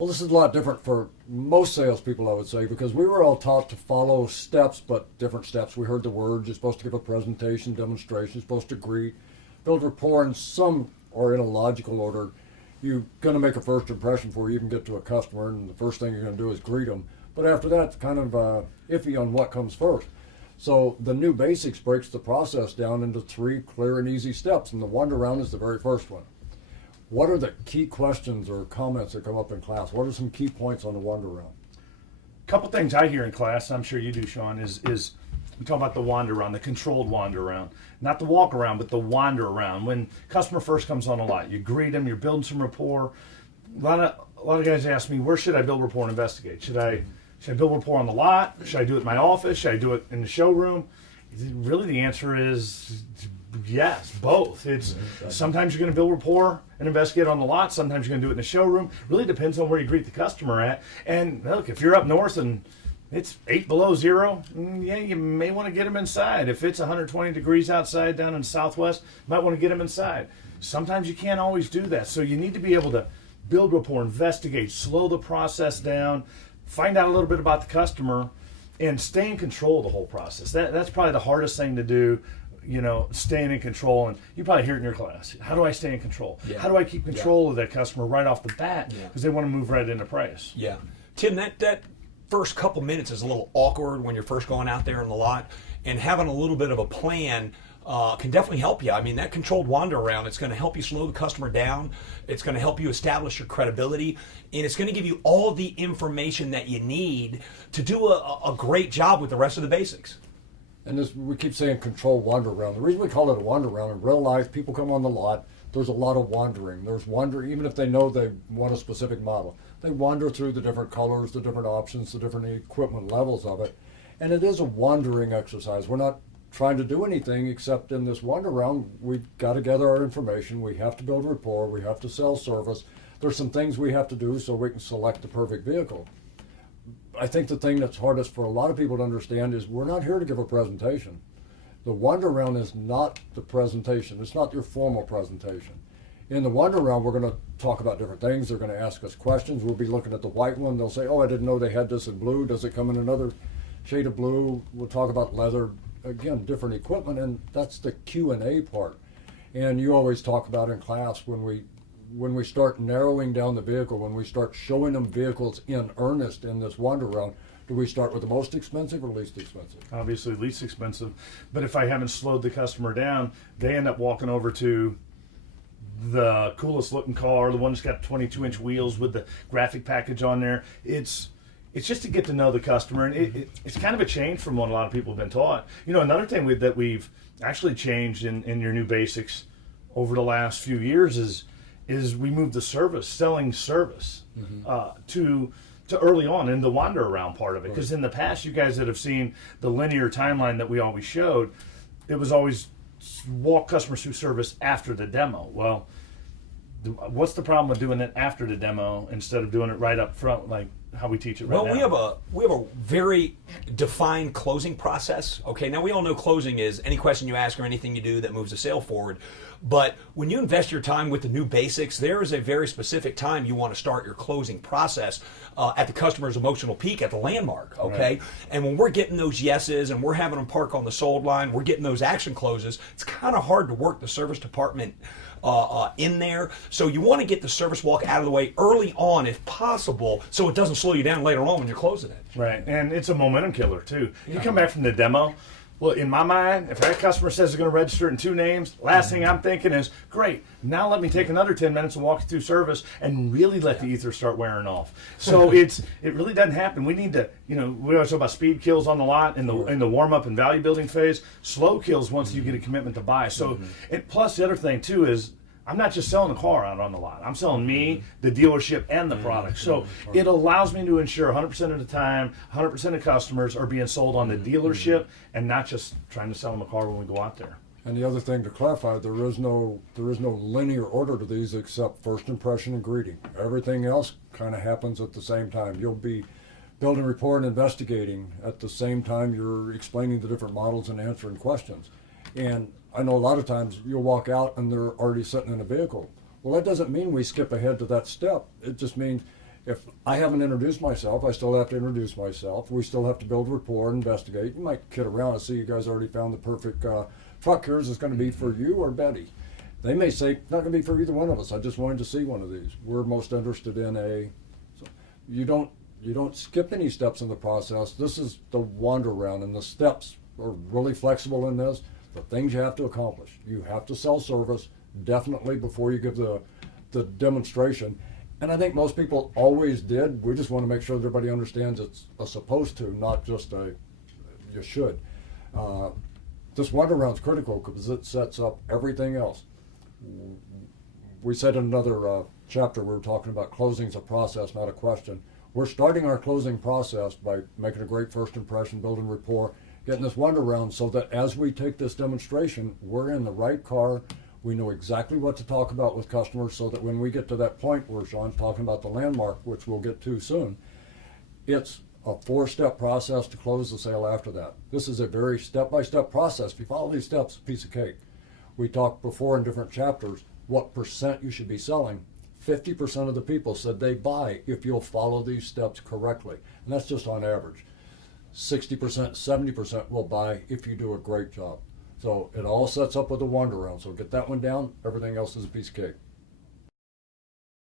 Well, this is a lot different for most salespeople, I would say, because we were all taught to follow steps, but different steps. We heard the words, you're supposed to give a presentation, demonstration, you're supposed to greet, build rapport in some or in a logical order. You're going to make a first impression before you even get to a customer, and the first thing you're going to do is greet them. But after that, it's kind of iffy on what comes first. So the new basics breaks the process down into 3 clear and easy steps, and the wonder round is the very first one. What are the key questions or comments that come up in class? What are some key points on the wander round? A couple things I hear in class, I'm sure you do, Sean, is we talk about the wander around, the controlled wander around. Not the walk around, but the wander around. When customer first comes on a lot, you greet them, you're building some rapport. A lot of guys ask me, where should I build rapport and investigate? Should I build rapport on the lot? Should I do it in my office? Should I do it in the showroom? Really, the answer is yes, both. It's sometimes you're going to build rapport and investigate on the lot. Sometimes you're going to do it in the showroom. Really depends on where you greet the customer at. And look, if you're up north and it's 8 below zero, yeah, you may want to get them inside. If it's 120 degrees outside down in the southwest, you might want to get them inside. Sometimes you can't always do that. So you need to be able to build rapport, investigate, slow the process down, find out a little bit about the customer, and stay in control of the whole process. That's probably the hardest thing to do, staying in control. And you probably hear it in your class. How do I stay in control? Yeah. How do I keep control of that customer right off the bat? Because they want to move right into price. Yeah. Tim, that first couple minutes is a little awkward when you're first going out there in the lot, and having a little bit of a plan can definitely help you. I mean, that controlled wander around, it's going to help you slow the customer down. It's going to help you establish your credibility, and it's going to give you all the information that you need to do a great job with the rest of the basics. And this, we keep saying controlled wander around. The reason we call it a wander around, in real life, people come on the lot, there's a lot of wandering. There's wandering, even if they know they want a specific model. They wander through the different colors, the different options, the different equipment levels of it. And it is a wandering exercise. We're not trying to do anything except in this wander round, we've got to gather our information. We have to build rapport. We have to sell service. There's some things we have to do so we can select the perfect vehicle. I think the thing that's hardest for a lot of people to understand is we're not here to give a presentation. The wander round is not the presentation. It's not your formal presentation. In the wander round, we're going to talk about different things. They're going to ask us questions. We'll be looking at the white one. They'll say, oh, I didn't know they had this in blue. Does it come in another shade of blue? We'll talk about leather. Again, different equipment, and that's the Q&A part. And you always talk about in class when we start narrowing down the vehicle, when we start showing them vehicles in earnest in this wander round, do we start with the most expensive or least expensive? Obviously least expensive, but if I haven't slowed the customer down, they end up walking over to the coolest looking car, the one that's got 22-inch wheels with the graphic package on there. It's just to get to know the customer, and it's kind of a change from what a lot of people have been taught. Another thing that we've actually changed in your new basics over the last few years is we moved the selling service to early on in the wander around part of it. Because in the past, you guys that have seen the linear timeline that we always showed, it was always walk customers through service after the demo. Well, what's the problem with doing it after the demo instead of doing it right up front, like how we teach it right now? Well, we have a very defined closing process. Okay, now we all know closing is any question you ask or anything you do that moves the sale forward. But when you invest your time with the new basics, there is a very specific time you want to start your closing process at the customer's emotional peak at the landmark. Okay, right. And when we're getting those yeses and we're having them park on the sold line, we're getting those action closes. It's kind of hard to work the service department in there. So you want to get the service walk out of the way early on if possible, so it doesn't slow you down later on when you're closing it. Right, and it's a momentum killer too. You come back from the demo, well, in my mind, if that customer says they're going to register it in 2 names, last thing I'm thinking is, great, now let me take another 10 minutes and walk you through service and really let the ether start wearing off. So it really doesn't happen. We need to, we always talk about speed kills on the lot in the warm-up and value building phase, slow kills once you get a commitment to buy. So, plus the other thing too is, I'm not just selling the car out on the lot. I'm selling me, the dealership, and the product. So it allows me to ensure 100% of the time, 100% of customers are being sold on the dealership and not just trying to sell them a car when we go out there. And the other thing to clarify, there is no linear order to these except first impression and greeting. Everything else kind of happens at the same time. You'll be building rapport and investigating at the same time you're explaining the different models and answering questions. And I know a lot of times you'll walk out and they're already sitting in a vehicle. Well, that doesn't mean we skip ahead to that step. It just means If I haven't introduced myself, I still have to introduce myself. We still have to build rapport, investigate. You might kid around and see you guys already found the perfect truck here. Is this going to be for you or Betty? They may say, not going to be for either one of us. I just wanted to see one of these. We're most interested in a. So you don't skip any steps in the process. This is the wander around, and the steps are really flexible in this. The things you have to accomplish. You have to sell service definitely before you give the demonstration. And I think most people always did. We just want to make sure that everybody understands it's a supposed to, not just a you should. This wander around is critical because it sets up everything else. We said in another chapter, we were talking about closing's a process, not a question. We're starting our closing process by making a great first impression, building rapport, getting this wander around so that as we take this demonstration, we're in the right car. We know exactly what to talk about with customers so that when we get to that point where Sean's talking about the landmark, which we'll get to soon, it's a 4-step process to close the sale after that. This is a very step-by-step process. If you follow these steps, it's a piece of cake. We talked before in different chapters what percent you should be selling. 50% of the people said they buy if you'll follow these steps correctly. And that's just on average. 60%, 70% will buy if you do a great job. So it all sets up with a wander around. So get that one down. Everything else is a piece of cake.